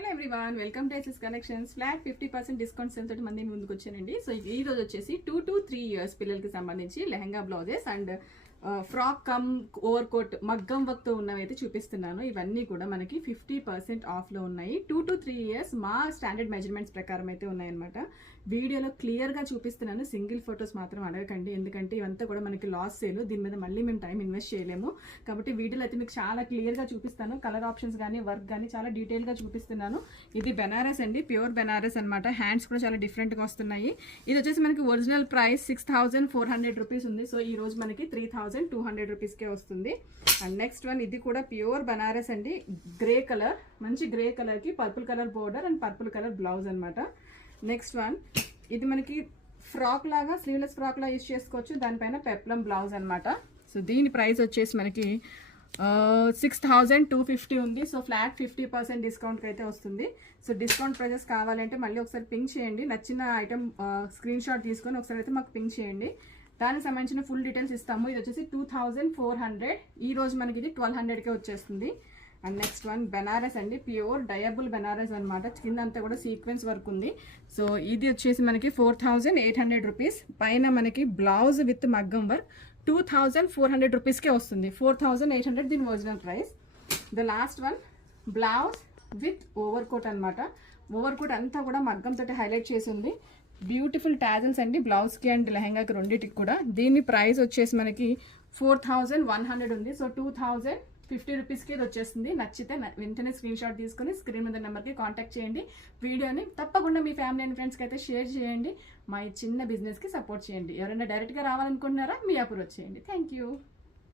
Hello everyone, welcome to SS collections. Flat 50% discount sale తోటి మంది ముందుకు వచ్చానండి. సో ఈ రోజు వచ్చేసి 2 to 3 years పిల్లలకి సంబంధించి lehenga blouses and frock come over coat మగ్గం వర్క్ తో ఉన్నవైతే చూపిస్తున్నాను. ఇవన్నీ కూడా మనకి 50% ఆఫ్ లో ఉన్నాయి. 2 to 3 years మా స్టాండర్డ్ మెజర్మెంట్స్ ప్రకారం అయితే ఉన్నాయన్నమాట. వీడియోలో క్లియర్ గా చూపిస్తున్నాను, సింగిల్ ఫొటోస్ మాత్రం అడగకండి, ఎందుకంటే ఇవంతా కూడా మనకి లాస్ సేల్. దీని మీద మళ్ళీ మేము టైం ఇన్వెస్ట్ చేయలేము కాబట్టి వీడియోలో అయితే మీకు చాలా క్లియర్ గా చూపిస్తాను. కలర్ ఆప్షన్స్ కానీ వర్క్ కానీ చాలా డీటెయిల్ గా చూపిస్తున్నాను. ఇది బెనారస్ అండి, ప్యూర్ బెనారస్ అనమాట. హ్యాండ్స్ కూడా చాలా డిఫరెంట్ గా వస్తున్నాయి. ఇది వచ్చేసి మనకి ఒరిజినల్ ప్రైస్ 6400 రూపీస్ ఉంది. సో ఈ రోజు మనకి 3200 రూపీస్కే వస్తుంది. అండ్ నెక్స్ట్ వన్, ఇది కూడా ప్యూర్ బనారస్ అండి, గ్రే కలర్, మంచి గ్రే కలర్ కి purple colour border and purple colour blouse అనమాట. నెక్స్ట్ వన్, ఇది మనకి ఫ్రాక్ లాగా స్లీవ్లెస్ ఫ్రాక్ లా యూజ్ చేసుకోవచ్చు, దానిపైన పెప్లం బ్లౌజ్ అనమాట. సో దీని ప్రైస్ వచ్చేసి మనకి 6250 ఉంది. సో ఫ్లాట్ 50% డిస్కౌంట్కి అయితే వస్తుంది. సో డిస్కౌంట్ ప్రైజెస్ కావాలంటే మళ్ళీ ఒకసారి పింక్ చేయండి, నచ్చిన ఐటమ్ స్క్రీన్ షాట్ తీసుకొని ఒకసారి అయితే మాకు పింక్ చేయండి, దానికి సంబంధించిన ఫుల్ డీటెయిల్స్ ఇస్తాము. ఇది వచ్చేసి 2400, ఈ రోజు మనకి ఇది 1200కే వచ్చేస్తుంది. అండ్ నెక్స్ట్ వన్ బెనారస్ అండి, ప్యూర్ డయబుల్ బెనారస్ అనమాట. కింద అంతా కూడా సీక్వెన్స్ వర్క్ ఉంది. సో ఇది వచ్చేసి మనకి 4800 రూపీస్, పైన మనకి బ్లౌజ్ విత్ మగ్గం వర్క్ 2400 రూపీస్కే వస్తుంది. 4800 దీని original price. The last one, blouse with over coat అనమాట. ఓవర్ కోట్ అంతా కూడా మగ్గం తోటి హైలైట్ చేసి ఉంది. బ్యూటిఫుల్ టాజల్స్ అండి బ్లౌజ్కి అండ్ లెహంగాకి రెండింటికి కూడా. దీని ప్రైస్ వచ్చేసి మనకి 4100 ఉంది. సో 2050 రూపీస్కి ఇది వచ్చేస్తుంది. నచ్చితే వెంటనే స్క్రీన్ షాట్ తీసుకుని స్క్రీన్ మీద నెంబర్కి కాంటాక్ట్ చేయండి. వీడియోని తప్పకుండా మీ ఫ్యామిలీ అండ్ ఫ్రెండ్స్కి అయితే షేర్ చేయండి. మా ఈ చిన్న బిజినెస్కి సపోర్ట్ చేయండి. ఎవరైనా డైరెక్ట్గా రావాలనుకుంటున్నారా, మీ అప్రోచ్ చేయండి. Thank you.